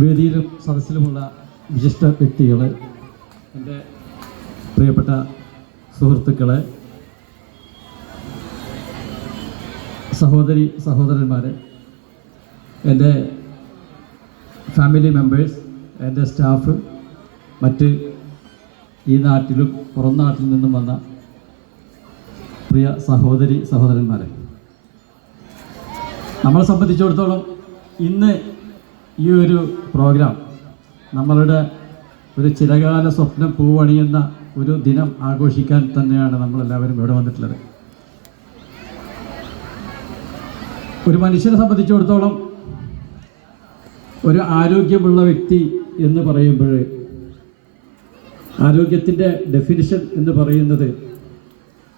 വേദിയിലും സദസ്സിലുമുള്ള വിശിഷ്ട വ്യക്തികൾ എന്റെ പ്രിയപ്പെട്ട സുഹൃത്തുക്കളെ സഹോദരി സഹോദരന്മാരെ എന്റെ ഫാമിലി മെമ്പേഴ്സ് എന്റെ സ്റ്റാഫ് മറ്റ് ഈ നാട്ടിലും പുറം നാട്ടിൽ നിന്നും വന്ന പ്രിയ സഹോദരി സഹോദരന്മാരെ. നമ്മളെ സംബന്ധിച്ചിടത്തോളം ഇന്ന് ഈ ഒരു പ്രോഗ്രാം നമ്മളുടെ ഒരു ചിരകാല സ്വപ്നം പൂവണിയുന്ന ഒരു ദിനം ആഘോഷിക്കാൻ തന്നെയാണ് നമ്മളെല്ലാവരും ഇവിടെ വന്നിട്ടുള്ളത്. ഒരു മനുഷ്യനെ സംബന്ധിച്ചിടത്തോളം ഒരു ആരോഗ്യമുള്ള വ്യക്തി എന്ന് പറയുമ്പോൾ ആരോഗ്യത്തിന്റെ ഡെഫിനിഷൻ എന്ന് പറയുന്നത്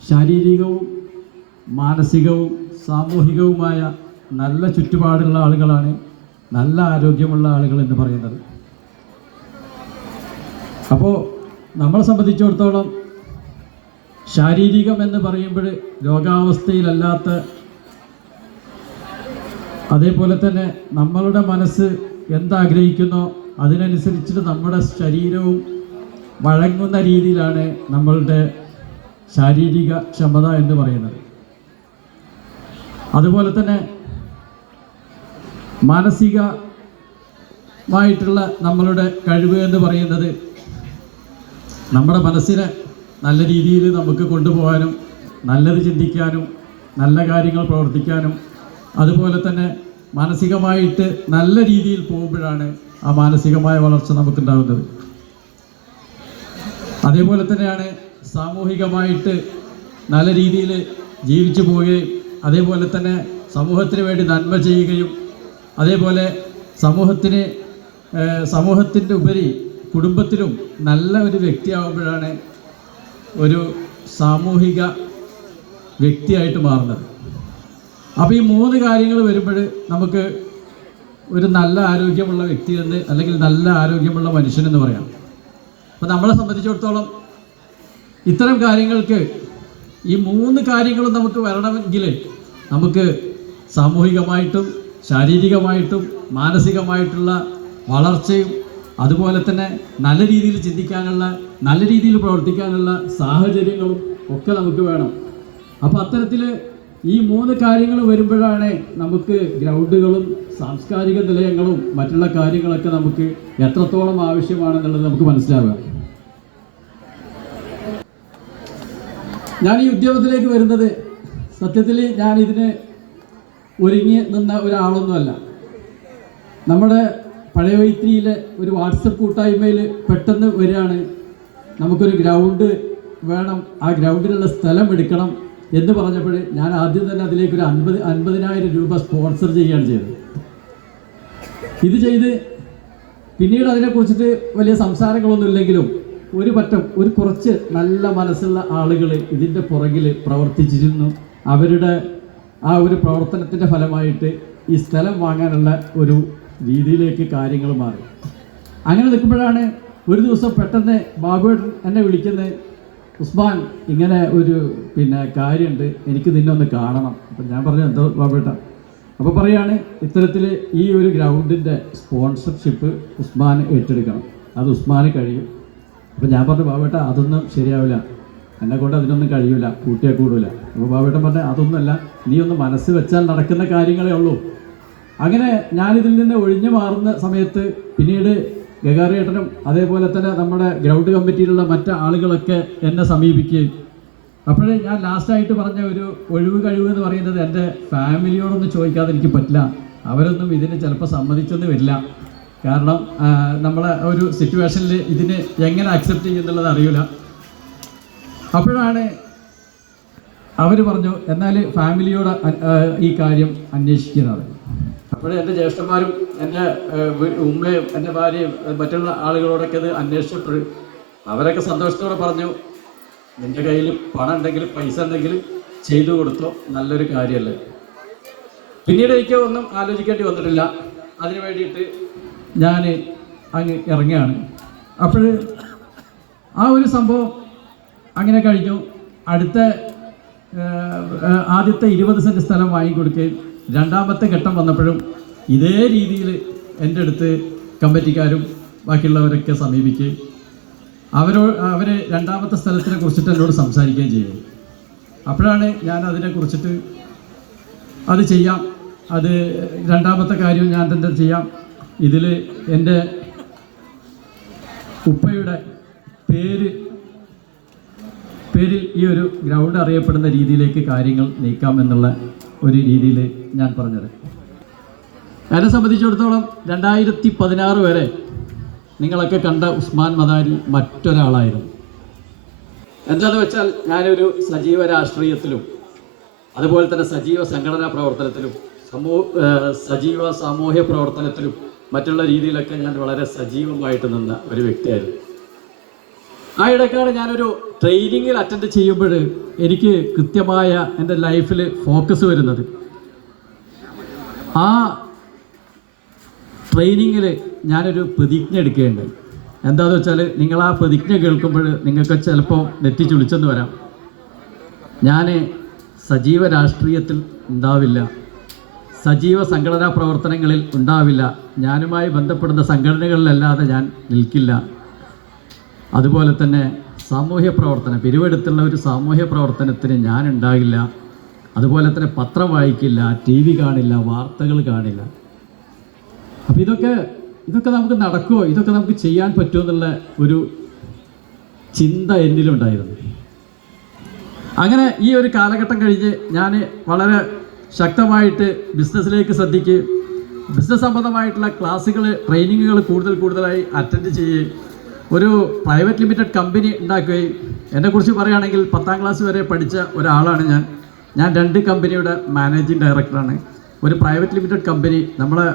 ശാരീരികവും മാനസികവും സാമൂഹികവുമായ നല്ല ചുറ്റുപാടുള്ള ആളുകളാണ് നല്ല ആരോഗ്യമുള്ള ആളുകൾ എന്ന് പറയുന്നത്. അപ്പോൾ നമ്മളെ സംബന്ധിച്ചിടത്തോളം ശാരീരികം എന്ന് പറയുമ്പോൾ രോഗാവസ്ഥയിലല്ലാത്ത അതേപോലെ തന്നെ നമ്മളുടെ മനസ്സ് എന്താഗ്രഹിക്കുന്നോ അതിനനുസരിച്ചിട്ട് നമ്മുടെ ശരീരവും വഴങ്ങുന്ന രീതിയിലാണ് നമ്മളുടെ ശാരീരിക ക്ഷമത എന്ന് പറയുന്നത്. അതുപോലെ തന്നെ മാനസികമായിട്ടുള്ള നമ്മളുടെ കഴിവ് എന്ന് പറയുന്നത് നമ്മുടെ മനസ്സിനെ നല്ല രീതിയിൽ നമുക്ക് കൊണ്ടുപോകാനും നല്ലത് ചിന്തിക്കാനും നല്ല കാര്യങ്ങൾ പ്രവർത്തിക്കാനും അതുപോലെ തന്നെ മാനസികമായിട്ട് നല്ല രീതിയിൽ പോകുമ്പോഴാണ് ആ മാനസികമായ വളർച്ച നമുക്കുണ്ടാകുന്നത്. അതേപോലെ തന്നെയാണ് സാമൂഹികമായിട്ട് നല്ല രീതിയിൽ ജീവിച്ചു പോവുകയും അതേപോലെ തന്നെ സമൂഹത്തിന് വേണ്ടി നന്മ ചെയ്യുകയും അതേപോലെ സമൂഹത്തിന് സമൂഹത്തിന്റെ ഉപരി കുടുംബത്തിലും നല്ല ഒരു വ്യക്തിയാകുമ്പോഴാണ് ഒരു സാമൂഹിക വ്യക്തിയായിട്ട് മാറുന്നത്. അപ്പോൾ ഈ മൂന്ന് കാര്യങ്ങൾ വരുമ്പോൾ നമുക്ക് ഒരു നല്ല ആരോഗ്യമുള്ള വ്യക്തി എന്ന് അല്ലെങ്കിൽ നല്ല ആരോഗ്യമുള്ള മനുഷ്യനെന്ന് പറയാം. അപ്പോൾ നമ്മളെ സംബന്ധിച്ചിടത്തോളം ഇത്തരം കാര്യങ്ങൾക്ക് ഈ മൂന്ന് കാര്യങ്ങളും നമുക്ക് വരണമെങ്കിൽ നമുക്ക് സാമൂഹികമായിട്ടും ശാരീരികമായിട്ടും മാനസികമായിട്ടുള്ള വളർച്ചയും അതുപോലെ തന്നെ നല്ല രീതിയിൽ ചിന്തിക്കാനുള്ള നല്ല രീതിയിൽ പ്രവർത്തിക്കാനുള്ള സാഹചര്യങ്ങളും ഒക്കെ നമുക്ക് വേണം. അപ്പോൾ അത്തരത്തിൽ ഈ മൂന്ന് കാര്യങ്ങൾ വരുമ്പോഴാണ് നമുക്ക് ഗ്രൗണ്ടുകളും സാംസ്കാരിക നിലയങ്ങളും മറ്റുള്ള കാര്യങ്ങളൊക്കെ നമുക്ക് എത്രത്തോളം ആവശ്യമാണെന്നുള്ളത് നമുക്ക് മനസ്സിലാവുക. ഞാൻ ഈ ഉദ്യോഗത്തിലേക്ക് വരുന്നത് സത്യത്തിൽ ഞാൻ ഇതിന് ഒരുങ്ങി നിന്ന ഒരാളൊന്നുമല്ല. നമ്മുടെ പഴയ വൈത്തിരിയിലെ ഒരു വാട്സപ്പ് കൂട്ടായ്മയിൽ പെട്ടെന്ന് വരികയാണ്. നമുക്കൊരു ഗ്രൗണ്ട് വേണം. ആ ഗ്രൗണ്ടിനുള്ള സ്ഥലം എടുക്കണം എന്ന് പറഞ്ഞപ്പോൾ ഞാൻ ആദ്യം തന്നെ അതിലേക്ക് ഒരു അൻപത് അൻപതിനായിരം രൂപ സ്പോൺസർ ചെയ്യുകയാണ് ചെയ്തത്. ഇത് ചെയ്ത് പിന്നീട് അതിനെക്കുറിച്ചിട്ട് വലിയ സംസാരങ്ങളൊന്നുമില്ലെങ്കിലും ഒരു പറ്റം ഒരു കുറച്ച് നല്ല മനസ്സുള്ള ആളുകൾ ഇതിന്റെ പുറകിൽ പ്രവർത്തിച്ചിരുന്നു. അവരുടെ ആ ഒരു പ്രവർത്തനത്തിന്റെ ഫലമായിട്ട് ഈ സ്ഥലം വാങ്ങാനുള്ള ഒരു രീതിയിലേക്ക് കാര്യങ്ങൾ മാറി. അങ്ങനെ നിൽക്കുമ്പോഴാണ് ഒരു ദിവസം പെട്ടെന്ന് ബാബുവേട്ടൻ എന്നെ വിളിക്കുന്നത് ഉസ്മാൻ ഇങ്ങനെ ഒരു പിന്നെ കാര്യമുണ്ട് എനിക്ക് നിന്നെ ഒന്ന് കാണണം. അപ്പം ഞാൻ പറഞ്ഞു എന്തോ ബാബുവേട്ട അപ്പോൾ പറയാണ് ഇത്തരത്തിൽ ഈ ഒരു ഗ്രൗണ്ടിന്റെ സ്പോൺസർഷിപ്പ് ഉസ്മാൻ ഏറ്റെടുക്കണം. അത് ഉസ്മാന് കഴിയും. അപ്പം ഞാൻ പറഞ്ഞു ബാബേട്ട അതൊന്നും ശരിയാവില്ല. എന്നെ കൊണ്ട് അതിനൊന്നും കഴിയൂല കൂട്ടിയാൽ കൂടൂല. അപ്പോൾ ബാബേട്ടൻ പറഞ്ഞ അതൊന്നുമല്ല നീ ഒന്ന് മനസ്സ് വെച്ചാൽ നടക്കുന്ന കാര്യങ്ങളേ ഉള്ളൂ. അങ്ങനെ ഞാനിതിൽ നിന്ന് ഒഴിഞ്ഞു മാറുന്ന സമയത്ത് പിന്നീട് ഗഗാറിയേട്ടനും അതേപോലെ തന്നെ നമ്മുടെ ഗ്രൗണ്ട് കമ്മിറ്റിയിലുള്ള മറ്റ് ആളുകളൊക്കെ എന്നെ സമീപിക്കുകയും. അപ്പോഴേ ഞാൻ ലാസ്റ്റായിട്ട് പറഞ്ഞ ഒരു ഒഴിവ് കഴിവ് എന്ന് പറയുന്നത് എന്റെ ഫാമിലിയോടൊന്നും ചോദിക്കാതെ എനിക്ക് പറ്റില്ല. അവരൊന്നും ഇതിന് ചിലപ്പോൾ സമ്മതിച്ചെന്ന് വരില്ല കാരണം നമ്മളെ ഒരു സിറ്റുവേഷനിൽ ഇതിന് എങ്ങനെ അക്സെപ്റ്റ് ചെയ്യുന്നുള്ളത് അറിയില്ല അപ്പോഴാണ് അവർ പറഞ്ഞു എന്നാൽ ഫാമിലിയോട് ഈ കാര്യം അന്വേഷിക്കുന്നത്. അപ്പോഴേ എന്റെ ജ്യേഷ്ഠന്മാരും എന്റെ ഉമ്മയും എന്റെ ഭാര്യയും മറ്റുള്ള ആളുകളോടൊക്കെ അത് അന്വേഷിച്ചപ്പോൾ അവരൊക്കെ സന്തോഷത്തോടെ പറഞ്ഞു നിന്റെ കയ്യിൽ പണം ഉണ്ടെങ്കിൽ പൈസ ഉണ്ടെങ്കിൽ ചെയ്തു കൊടുത്തോ നല്ലൊരു കാര്യമല്ലേ പിന്നീട് എനിക്ക് ഒന്നും ആലോചിക്കേണ്ടി വന്നിട്ടില്ല. അതിന് വേണ്ടിയിട്ട് ഞാൻ അങ്ങ് ഇറങ്ങുകയാണ്. അപ്പോൾ ആ ഒരു സംഭവം അങ്ങനെ കഴിഞ്ഞു അടുത്ത ആദ്യത്തെ ഇരുപത് സെന്റ് സ്ഥലം വാങ്ങിക്കൊടുക്കുകയും രണ്ടാമത്തെ ഘട്ടം വന്നപ്പോഴും ഇതേ രീതിയിൽ എന്റെ അടുത്ത് കമ്മിറ്റിക്കാരും ബാക്കിയുള്ളവരൊക്കെ സമീപിക്കുകയും അവരോ അവർ രണ്ടാമത്തെ സ്ഥലത്തിനെ കുറിച്ചിട്ട് എന്നോട് സംസാരിക്കുകയും ചെയ്യും അപ്പോഴാണ് ഞാൻ അതിനെ കുറിച്ചിട്ട് അത് ചെയ്യാം. അത് രണ്ടാമത്തെ കാര്യവും ഞാൻ തന്നെ ചെയ്യാം. ഇതിൽ എന്റെ ഉപ്പയുടെ പേര് പേരിൽ ഈ ഒരു ഗ്രൗണ്ട് അറിയപ്പെടുന്ന രീതിയിലേക്ക് കാര്യങ്ങൾ നീക്കാം എന്നുള്ള ഒരു രീതിയിൽ ഞാൻ പറഞ്ഞത്. എന്നെ സംബന്ധിച്ചിടത്തോളം രണ്ടായിരത്തി പതിനാറ് വരെ നിങ്ങളൊക്കെ കണ്ട ഉസ്മാൻ മദാരി മറ്റൊരാളായിരുന്നു. എന്താണെന്ന് വെച്ചാൽ ഞാനൊരു സജീവ രാഷ്ട്രീയത്തിലും അതുപോലെ തന്നെ സജീവ സംഘടനാ പ്രവർത്തനത്തിലും സമൂഹ സജീവ സാമൂഹ്യ പ്രവർത്തനത്തിലും മറ്റുള്ള രീതിയിലൊക്കെ ഞാൻ വളരെ സജീവമായിട്ട് നിന്ന ഒരു വ്യക്തിയായിരുന്നു. ആ ഇടയ്ക്കാണ് ഞാനൊരു ട്രെയിനിങ്ങിൽ അറ്റൻഡ് ചെയ്യുമ്പോൾ എനിക്ക് കൃത്യമായ എന്റെ ലൈഫിൽ ഫോക്കസ് വരുന്നത്. ആ ട്രെയിനിങ്ങിൽ ഞാനൊരു പ്രതിജ്ഞ എടുക്കുകയുണ്ടായി എന്താന്ന് വെച്ചാൽ നിങ്ങൾ ആ പ്രതിജ്ഞ കേൾക്കുമ്പോൾ നിങ്ങൾക്ക് ചിലപ്പോൾ നെറ്റി ചുളിച്ചെന്ന് വരാം. ഞാൻ സജീവ രാഷ്ട്രീയത്തിൽ ഉണ്ടാവില്ല. സജീവ സംഘടനാ പ്രവർത്തനങ്ങളിൽ ഉണ്ടാവില്ല. ഞാനുമായി ബന്ധപ്പെടുന്ന സംഘടനകളിലല്ലാതെ ഞാൻ നിൽക്കില്ല. അതുപോലെ തന്നെ സാമൂഹ്യ പ്രവർത്തനം പിരിവെടുത്തുള്ള ഒരു സാമൂഹ്യ പ്രവർത്തനത്തിന് ഞാൻ ഉണ്ടാകില്ല അതുപോലെ തന്നെ പത്രം വായിക്കില്ല ടി വി കാണില്ല വാർത്തകൾ കാണില്ല. അപ്പോൾ ഇതൊക്കെ ഇതൊക്കെ നമുക്ക് നടക്കുമോ ഇതൊക്കെ നമുക്ക് ചെയ്യാൻ പറ്റുമോ എന്നുള്ള ഒരു ചിന്ത എന്നിലുണ്ടായിരുന്നു. അങ്ങനെ ഈ ഒരു കാലഘട്ടം കഴിഞ്ഞ് ഞാൻ വളരെ ശക്തമായിട്ട് ബിസിനസ്സിലേക്ക് ശ്രദ്ധിക്കുകയും ബിസിനസ് സംബന്ധമായിട്ടുള്ള ക്ലാസ്സുകൾ ട്രെയിനിങ്ങുകൾ കൂടുതൽ കൂടുതലായി അറ്റൻഡ് ചെയ്യുകയും ഒരു പ്രൈവറ്റ് ലിമിറ്റഡ് കമ്പനി ഉണ്ടാക്കുകയും എന്നെക്കുറിച്ച് പറയുകയാണെങ്കിൽ പത്താം ക്ലാസ് വരെ പഠിച്ച ഒരാളാണ് ഞാൻ. ഞാൻ രണ്ട് കമ്പനിയുടെ മാനേജിങ് ഡയറക്ടറാണ് ഒരു പ്രൈവറ്റ് ലിമിറ്റഡ് കമ്പനി നമ്മളെ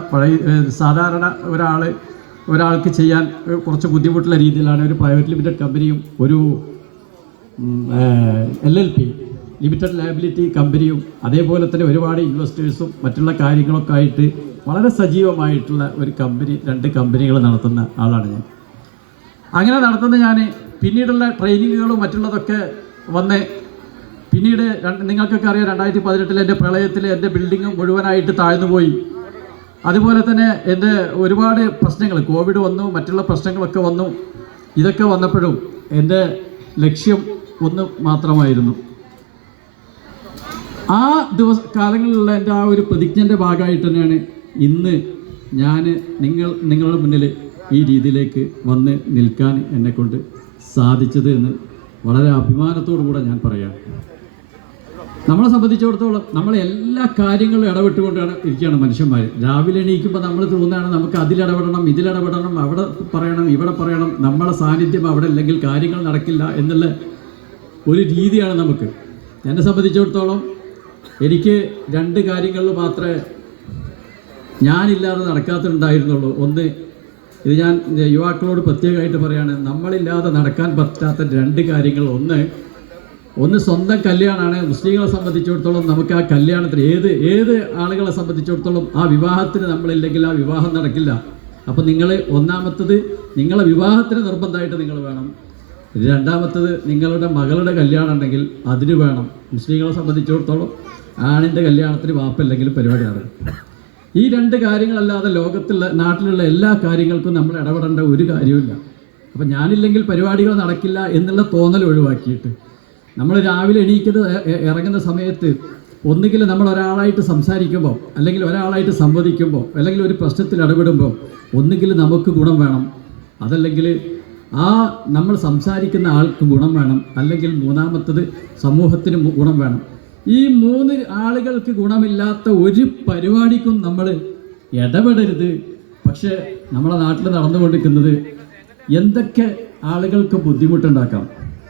സാധാരണ ഒരാൾ ഒരാൾക്ക് ചെയ്യാൻ കുറച്ച് ബുദ്ധിമുട്ടുള്ള രീതിയിലാണ് ഒരു പ്രൈവറ്റ് ലിമിറ്റഡ് കമ്പനിയും ഒരു L L P limited liability കമ്പനിയും അതേപോലെ തന്നെ ഒരുപാട് ഇൻവെസ്റ്റേഴ്സും മറ്റുള്ള കാര്യങ്ങളൊക്കെ ആയിട്ട് വളരെ സജീവമായിട്ടുള്ള ഒരു കമ്പനി രണ്ട് കമ്പനികൾ നടത്തുന്ന ആളാണ് ഞാൻ. അങ്ങനെ നടത്തുന്ന ഞാൻ പിന്നീടുള്ള ട്രെയിനിങ്ങുകളും മറ്റുള്ളതൊക്കെ വന്ന് പിന്നീട് നിങ്ങൾക്കൊക്കെ അറിയാം രണ്ടായിരത്തി പതിനെട്ടിൽ എന്റെ പ്രളയത്തിൽ എന്റെ ബിൽഡിംഗ് മുഴുവനായിട്ട് താഴ്ന്നു പോയി. അതുപോലെ തന്നെ എന്റെ ഒരുപാട് പ്രശ്നങ്ങൾ കോവിഡ് വന്നു മറ്റുള്ള പ്രശ്നങ്ങളൊക്കെ വന്നു ഇതൊക്കെ വന്നപ്പോഴും എന്റെ ലക്ഷ്യം ഒന്ന് മാത്രമായിരുന്നു. ആ ദിവസ കാലങ്ങളിലുള്ള എന്റെ ആ ഒരു പ്രതിജ്ഞന്റെ ഭാഗമായിട്ട് തന്നെയാണ് ഇന്ന് ഞാൻ നിങ്ങൾ നിങ്ങളുടെ മുന്നിൽ ഈ രീതിയിലേക്ക് വന്ന് നിൽക്കാൻ എന്നെക്കൊണ്ട് സാധിച്ചത് എന്ന് വളരെ അഭിമാനത്തോടു കൂടെ ഞാൻ പറയാം. നമ്മളെ സംബന്ധിച്ചിടത്തോളം നമ്മൾ എല്ലാ കാര്യങ്ങളും ഇടപെട്ടുകൊണ്ടാണ് ഇരിക്കുകയാണ് മനുഷ്യന്മാർ രാവിലെ എണീക്കുമ്പോൾ നമ്മൾ തോന്നുകയാണ് നമുക്ക് അതിലിടപെടണം ഇതിലിടപെടണം അവിടെ പറയണം ഇവിടെ പറയണം നമ്മളെ സാന്നിധ്യം അവിടെ ഇല്ലെങ്കിൽ കാര്യങ്ങൾ നടക്കില്ല എന്നുള്ള ഒരു രീതിയാണ് നമുക്ക്. എന്നെ സംബന്ധിച്ചിടത്തോളം എനിക്ക് രണ്ട് കാര്യങ്ങളിൽ മാത്രമേ ഞാനില്ലാതെ നടക്കാത്തുണ്ടായിരുന്നുള്ളൂ ഒന്ന് ഇത് ഞാൻ യുവാക്കളോട് പ്രത്യേകമായിട്ട് പറയാണ് നമ്മളില്ലാതെ നടക്കാൻ പറ്റാത്ത രണ്ട് കാര്യങ്ങൾ. ഒന്ന് ഒന്ന് സ്വന്തം കല്യാണമാണ് മുസ്ലിങ്ങളെ സംബന്ധിച്ചിടത്തോളം നമുക്ക് ആ കല്യാണത്തിന് ഏത് ഏത് ആളുകളെ സംബന്ധിച്ചിടത്തോളം ആ വിവാഹത്തിന് നമ്മളില്ലെങ്കിൽ ആ വിവാഹം നടക്കില്ല. അപ്പം നിങ്ങൾ ഒന്നാമത്തത് നിങ്ങളെ വിവാഹത്തിന് നിർബന്ധമായിട്ട് നിങ്ങൾ വേണം. രണ്ടാമത്തത് നിങ്ങളുടെ മകളുടെ കല്യാണം ഉണ്ടെങ്കിൽ അതിന് വേണം. മുസ്ലിങ്ങളെ സംബന്ധിച്ചിടത്തോളം ആണിന്റെ കല്യാണത്തിന് വാപ്പല്ലെങ്കിൽ പരിപാടി നടക്കും ഈ രണ്ട് കാര്യങ്ങളല്ലാതെ ലോകത്തുള്ള നാട്ടിലുള്ള എല്ലാ കാര്യങ്ങൾക്കും നമ്മൾ ഇടപെടേണ്ട ഒരു കാര്യമില്ല അപ്പം ഞാനില്ലെങ്കിൽ പരിപാടികൾ നടക്കില്ല എന്നുള്ള തോന്നൽ ഒഴിവാക്കിയിട്ട്. നമ്മൾ രാവിലെ എണീക്കുന്നത് ഇറങ്ങുന്ന സമയത്ത് ഒന്നുകിൽ നമ്മൾ ഒരാളായിട്ട് സംസാരിക്കുമ്പോൾ അല്ലെങ്കിൽ ഒരാളായിട്ട് സംവദിക്കുമ്പോൾ അല്ലെങ്കിൽ ഒരു പ്രശ്നത്തിൽ ഇടപെടുമ്പോൾ ഒന്നുകിൽ നമുക്ക് ഗുണം വേണം. അതല്ലെങ്കിൽ ആ നമ്മൾ സംസാരിക്കുന്ന ആൾക്ക് ഗുണം വേണം. അല്ലെങ്കിൽ മൂന്നാമത്തത് സമൂഹത്തിന് ഗുണം വേണം. ഈ മൂന്ന് ആളുകൾക്ക് ഗുണമില്ലാത്ത ഒരു പരിപാടിക്കും നമ്മൾ ഇടപെടരുത്. പക്ഷെ നമ്മളെ നാട്ടിൽ നടന്നുകൊണ്ടിരിക്കുന്നത് എന്തൊക്കെ ആളുകൾക്ക് ബുദ്ധിമുട്ടുണ്ടാക്കാം?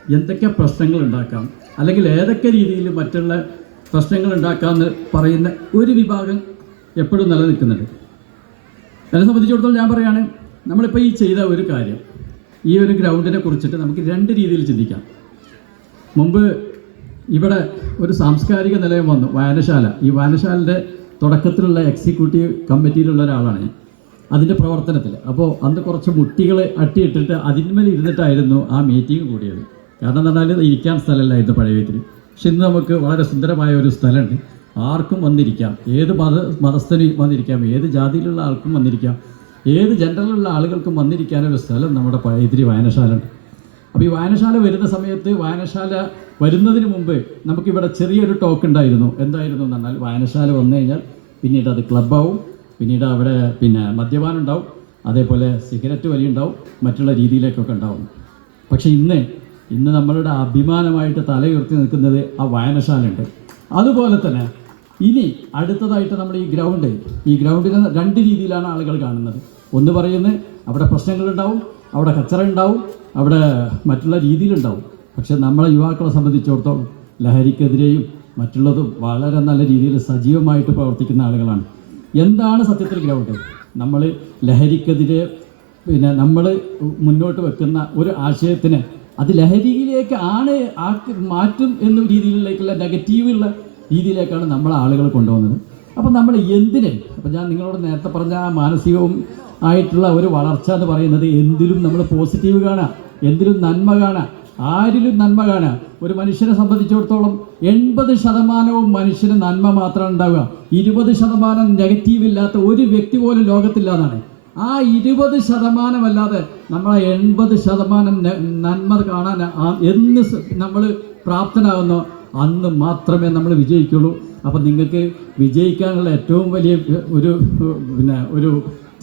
എന്തൊക്കെ പ്രശ്നങ്ങൾ ഉണ്ടാക്കാം? അല്ലെങ്കിൽ ഏതൊക്കെ രീതിയിൽ മറ്റുള്ള പ്രശ്നങ്ങൾ ഉണ്ടാക്കാമെന്ന് പറയുന്ന ഒരു വിഭാഗം എപ്പോഴും നിലനിൽക്കുന്നുണ്ട്. എന്നെ സംബന്ധിച്ചിടത്തോളം ഞാൻ പറയാണ് നമ്മളിപ്പോൾ ഈ ചെയ്ത ഒരു കാര്യം ഈ ഒരു ഗ്രൗണ്ടിനെ കുറിച്ചിട്ട് നമുക്ക് രണ്ട് രീതിയിൽ ചിന്തിക്കാം. മുമ്പ് ഇവിടെ ഒരു സാംസ്കാരിക നിലയം വന്നു വായനശാല. ഈ വായനശാലയുടെ തുടക്കത്തിലുള്ള എക്സിക്യൂട്ടീവ് കമ്മിറ്റിയിലുള്ള ഒരാളാണ് ഞാൻ. അതിന്റെ പ്രവർത്തനത്തിൽ. അപ്പോൾ അന്ന് കുറച്ച് മുട്ടികൾ അട്ടിയിട്ടിട്ട് അതിന്മേൽ ഇരുന്നിട്ടായിരുന്നു ആ മീറ്റിംഗ് കൂടിയത്. കാരണം എന്ന് പറഞ്ഞാൽ ഇരിക്കാൻ സ്ഥലമല്ലായിരുന്നു പഴയ വീട്ടിൽ. പക്ഷെ ഇന്ന് നമുക്ക് വളരെ സുന്ദരമായ ഒരു സ്ഥലമുണ്ട്. ആർക്കും വന്നിരിക്കാം. ഏത് മത മതസ്ഥന് വന്നിരിക്കാം. ഏത് ജാതിയിലുള്ള ആൾക്കും വന്നിരിക്കാം. ഏത് ജനറലുള്ള ആളുകൾക്കും വന്നിരിക്കാനൊരു സ്ഥലം നമ്മുടെ പഴയതിരി വായനശാല ഉണ്ട് അപ്പോൾ ഈ വായനശാല വരുന്ന സമയത്ത് വായനശാല വരുന്നതിന് മുമ്പ് നമുക്കിവിടെ ചെറിയൊരു ടോക്ക് ഉണ്ടായിരുന്നു. എന്തായിരുന്നു എന്ന് പറഞ്ഞാൽ വായനശാല വന്നു കഴിഞ്ഞാൽ പിന്നീട് അത് ക്ലബ്ബാവും പിന്നീട് അവിടെ പിന്നെ മദ്യപാനം ഉണ്ടാവും. അതേപോലെ സിഗരറ്റ് വലി ഉണ്ടാവും. മറ്റുള്ള രീതിയിലേക്കൊക്കെ ഉണ്ടാവും. പക്ഷേ ഇന്ന് ഇന്ന് നമ്മളുടെ അഭിമാനമായിട്ട് തലയുയർത്തി നിൽക്കുന്നത് ആ വായനശാലയുണ്ട് അതുപോലെ തന്നെ ഇനി അടുത്തതായിട്ട് നമ്മൾ ഈ ഗ്രൗണ്ട് ഈ ഗ്രൗണ്ടിൽ രണ്ട് രീതിയിലാണ് ആളുകൾ കാണുന്നത്. ഒന്ന് പറയുന്നത് അവിടെ പ്രശ്നങ്ങളുണ്ടാവും അവിടെ കച്ചറ ഉണ്ടാവും അവിടെ മറ്റുള്ള രീതിയിലുണ്ടാവും. പക്ഷെ നമ്മളെ യുവാക്കളെ സംബന്ധിച്ചിടത്തോളം ലഹരിക്കെതിരെയും മറ്റുള്ളതും വളരെ നല്ല രീതിയിൽ സജീവമായിട്ട് പ്രവർത്തിക്കുന്ന ആളുകളാണ്. എന്താണ് സത്യത്തിൽ ഗ്രൗണ്ട്? നമ്മൾ ലഹരിക്കെതിരെ പിന്നെ നമ്മൾ മുന്നോട്ട് വെക്കുന്ന ഒരു ആശയത്തിന് അത് ലഹരിയിലേക്ക് ആണ് ആക്കി മാറ്റും എന്ന രീതിയിലേക്കുള്ള നെഗറ്റീവുള്ള രീതിയിലേക്കാണ് നമ്മളെ ആളുകൾ കൊണ്ടുപോകുന്നത് അപ്പം നമ്മൾ എന്തിനെ? അപ്പം ഞാൻ നിങ്ങളോട് നേരത്തെ പറഞ്ഞ ആ മാനസികവും ആയിട്ടുള്ള ഒരു വളർച്ച എന്ന് പറയുന്നത് എന്തിലും നമ്മൾ പോസിറ്റീവ് കാണാം എന്തിലും നന്മ കാണാം ആരിലും നന്മ കാണാം ഒരു മനുഷ്യനെ സംബന്ധിച്ചിടത്തോളം എൺപത് ശതമാനവും മനുഷ്യന് നന്മ മാത്രമാണ് ഉണ്ടാവുക. ഇരുപത് ശതമാനം നെഗറ്റീവ് ഇല്ലാത്ത ഒരു വ്യക്തി പോലും ലോകത്തില്ല എന്നാണ് ആ ഇരുപത് ശതമാനമല്ലാതെ നമ്മളെ എൺപത് ശതമാനം നന്മ കാണാൻ എന്ന് നമ്മൾ പ്രാപ്തനാകുന്നോ അന്ന് മാത്രമേ നമ്മൾ വിജയിക്കുള്ളൂ. അപ്പം നിങ്ങൾക്ക് വിജയിക്കാനുള്ള ഏറ്റവും വലിയ ഒരു പിന്നെ ഒരു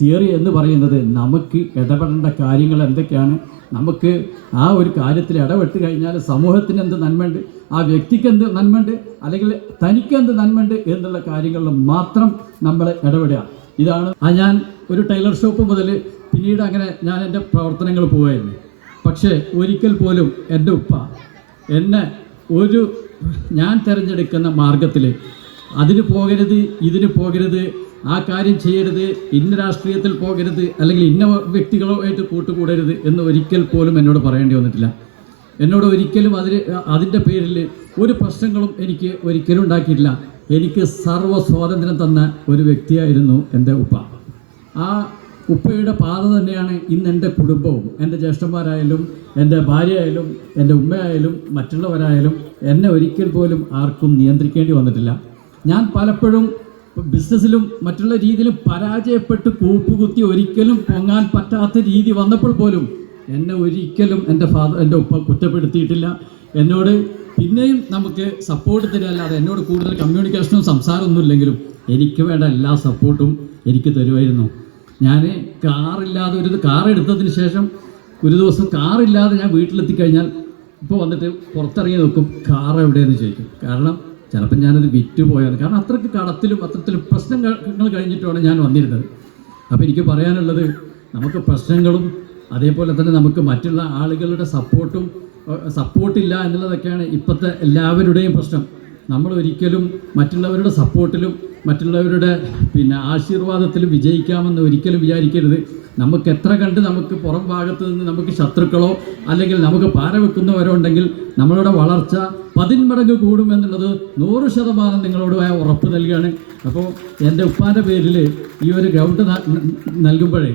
തിയറി എന്ന് പറയുന്നത് നമുക്ക് ഇടപെടേണ്ട കാര്യങ്ങൾ എന്തൊക്കെയാണ്? നമുക്ക് ആ ഒരു കാര്യത്തിൽ ഇടപെട്ട് കഴിഞ്ഞാൽ സമൂഹത്തിന് എന്ത് നന്മയുണ്ട്? ആ വ്യക്തിക്ക് എന്ത് നന്മയുണ്ട്? അല്ലെങ്കിൽ തനിക്ക് എന്ത് നന്മയുണ്ട് എന്നുള്ള കാര്യങ്ങളിൽ മാത്രം നമ്മൾ ഇടപെടുക. ഇതാണ് ആ ഞാൻ ഒരു ടൈലർ ഷോപ്പ് മുതൽ പിന്നീട് അങ്ങനെ ഞാൻ എന്റെ പ്രവർത്തനങ്ങൾ പോവായിരുന്നു. പക്ഷേ ഒരിക്കൽ പോലും എന്റെ ഉപ്പ എന്നെ ഒരു ഞാൻ തിരഞ്ഞെടുക്കുന്ന മാർഗത്തിൽ അതിന് പോകരുത് ഇതിന് പോകരുത് ആ കാര്യം ചെയ്യരുത് ഇന്ന രാഷ്ട്രീയത്തിൽ പോകരുത് അല്ലെങ്കിൽ ഇന്ന വ്യക്തികളുമായിട്ട് കൂട്ടുകൂടരുത് എന്ന് ഒരിക്കൽ പോലും എന്നോട് പറയേണ്ടി വന്നിട്ടില്ല. എന്നോട് ഒരിക്കലും അതിന് അതിന്റെ പേരിൽ ഒരു പ്രശ്നങ്ങളും എനിക്ക് ഒരിക്കലും ഉണ്ടാക്കിയിട്ടില്ല. എനിക്ക് സർവ സ്വാതന്ത്ര്യം തന്ന ഒരു വ്യക്തിയായിരുന്നു എന്റെ ഉപ്പ. ആ ഉപ്പയുടെ പാത തന്നെയാണ് ഇന്ന് എന്റെ കുടുംബവും എന്റെ ജ്യേഷ്ഠന്മാരായാലും എന്റെ ഭാര്യയായാലും എന്റെ ഉമ്മയായാലും മറ്റുള്ളവരായാലും എന്നെ ഒരിക്കൽ പോലും ആർക്കും നിയന്ത്രിക്കേണ്ടി വന്നിട്ടില്ല. ഞാൻ പലപ്പോഴും ബിസിനസ്സിലും മറ്റുള്ള രീതിയിലും പരാജയപ്പെട്ട് കൂപ്പുകുത്തി ഒരിക്കലും പൊങ്ങാൻ പറ്റാത്ത രീതി വന്നപ്പോൾ പോലും എന്നെ ഒരിക്കലും എന്റെ ഫാദർ എന്റെ ഉപ്പ കുറ്റപ്പെടുത്തിയിട്ടില്ല. എന്നോട് പിന്നെയും നമുക്ക് സപ്പോർട്ട് തരികയല്ലാതെ എന്നോട് കൂടുതൽ കമ്മ്യൂണിക്കേഷനും സംസാരമൊന്നും ഇല്ലെങ്കിലും എനിക്ക് വേണ്ട എല്ലാ സപ്പോർട്ടും എനിക്ക് തരുമായിരുന്നു. ഞാൻ കാറില്ലാതെ ഒരു കാർ എടുത്തതിന് ശേഷം ഒരു ദിവസം കാറില്ലാതെ ഞാൻ വീട്ടിലെത്തി കഴിഞ്ഞാൽ ഇപ്പോൾ വന്നിട്ട് പുറത്തിറങ്ങി നോക്കും കാർ എവിടെയെന്ന് ചോദിക്കും. കാരണം ചിലപ്പോൾ ഞാനത് വിറ്റ് പോയാണ്. കാരണം അത്രയ്ക്ക് കടത്തിലും അത്രത്തിലും പ്രശ്നങ്ങൾ കഴിഞ്ഞിട്ടാണ് ഞാൻ വന്നിരുന്നത്. അപ്പോൾ എനിക്ക് പറയാനുള്ളത് നമുക്ക് പ്രശ്നങ്ങളും അതേപോലെ തന്നെ നമുക്ക് മറ്റുള്ള ആളുകളുടെ സപ്പോർട്ടും സപ്പോർട്ടില്ല എന്നുള്ളതൊക്കെയാണ് ഇപ്പോഴത്തെ എല്ലാവരുടെയും പ്രശ്നം. നമ്മൾ ഒരിക്കലും മറ്റുള്ളവരുടെ സപ്പോർട്ടിലും മറ്റുള്ളവരുടെ പിന്നെ ആശീർവാദത്തിൽ വിജയിക്കാമെന്ന് ഒരിക്കലും വിചാരിക്കരുത്. നമുക്ക് എത്ര കണ്ട് നമുക്ക് പുറം ഭാഗത്ത് നിന്ന് നമുക്ക് ശത്രുക്കളോ അല്ലെങ്കിൽ നമുക്ക് പാര വെക്കുന്നവരോ ഉണ്ടെങ്കിൽ നമ്മളുടെ വളർച്ച പതിന്മടങ്ങ് കൂടുമെന്നുള്ളത് നൂറ് ശതമാനം നിങ്ങളോട് ഉറപ്പ് നൽകുകയാണ്. അപ്പോൾ എന്റെ ഉപ്പാന്റെ പേരിൽ ഈ ഒരു ഗ്രൗണ്ട് നൽകുമ്പോഴേ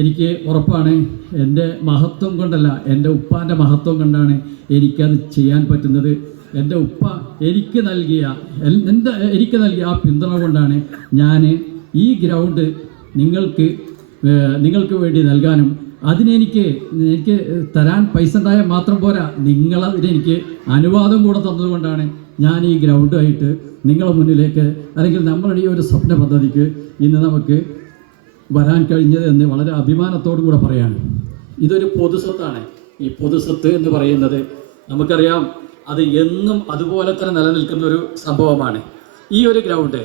എനിക്ക് ഉറപ്പാണ്. എന്റെ മഹത്വം കൊണ്ടല്ല എന്റെ ഉപ്പാന്റെ മഹത്വം കൊണ്ടാണ് എനിക്കത് ചെയ്യാൻ പറ്റുന്നത്. എന്റെ ഉപ്പ എനിക്ക് നൽകിയ എന്താ എനിക്ക് നൽകിയ ആ പിന്തുണ കൊണ്ടാണ് ഞാൻ ഈ ഗ്രൗണ്ട് നിങ്ങൾക്ക് നിങ്ങൾക്ക് വേണ്ടി നൽകാനും അതിനെനിക്ക് എനിക്ക് തരാൻ പൈസ ഉണ്ടായാൽ മാത്രം പോരാ. നിങ്ങളതിനെനിക്ക് അനുവാദം കൂടെ തന്നതുകൊണ്ടാണ് ഞാൻ ഈ ഗ്രൗണ്ടായിട്ട് നിങ്ങളുടെ മുന്നിലേക്ക് അല്ലെങ്കിൽ നമ്മളുടെ ഈ ഒരു സ്വപ്ന പദ്ധതിക്ക് ഇന്ന് നമുക്ക് വരാൻ കഴിഞ്ഞത് എന്ന് വളരെ അഭിമാനത്തോടു കൂടെ പറയാണ്. ഇതൊരു പൊതുസ്വത്താണ്. ഈ പൊതുസ്വത്ത് എന്ന് പറയുന്നത് നമുക്കറിയാം അത് എന്നും അതുപോലെ തന്നെ നിലനിൽക്കുന്ന ഒരു സംഭവമാണ്. ഈ ഒരു ഗ്രൗണ്ട്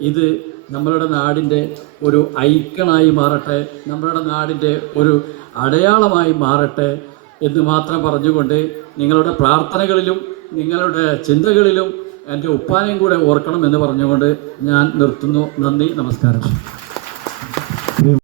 ഇത് നമ്മളുടെ നാടിന്റെ ഒരു ഐക്കണായി മാറട്ടെ നമ്മളുടെ നാടിന്റെ ഒരു അടയാളമായി മാറട്ടെ എന്ന് മാത്രം പറഞ്ഞുകൊണ്ട് നിങ്ങളുടെ പ്രാർത്ഥനകളിലും നിങ്ങളുടെ ചിന്തകളിലും എന്റെ ഉപ്പാനെയും കൂടെ ഓർക്കണം എന്ന് പറഞ്ഞുകൊണ്ട് ഞാൻ നിർത്തുന്നു. നന്ദി നമസ്കാരം.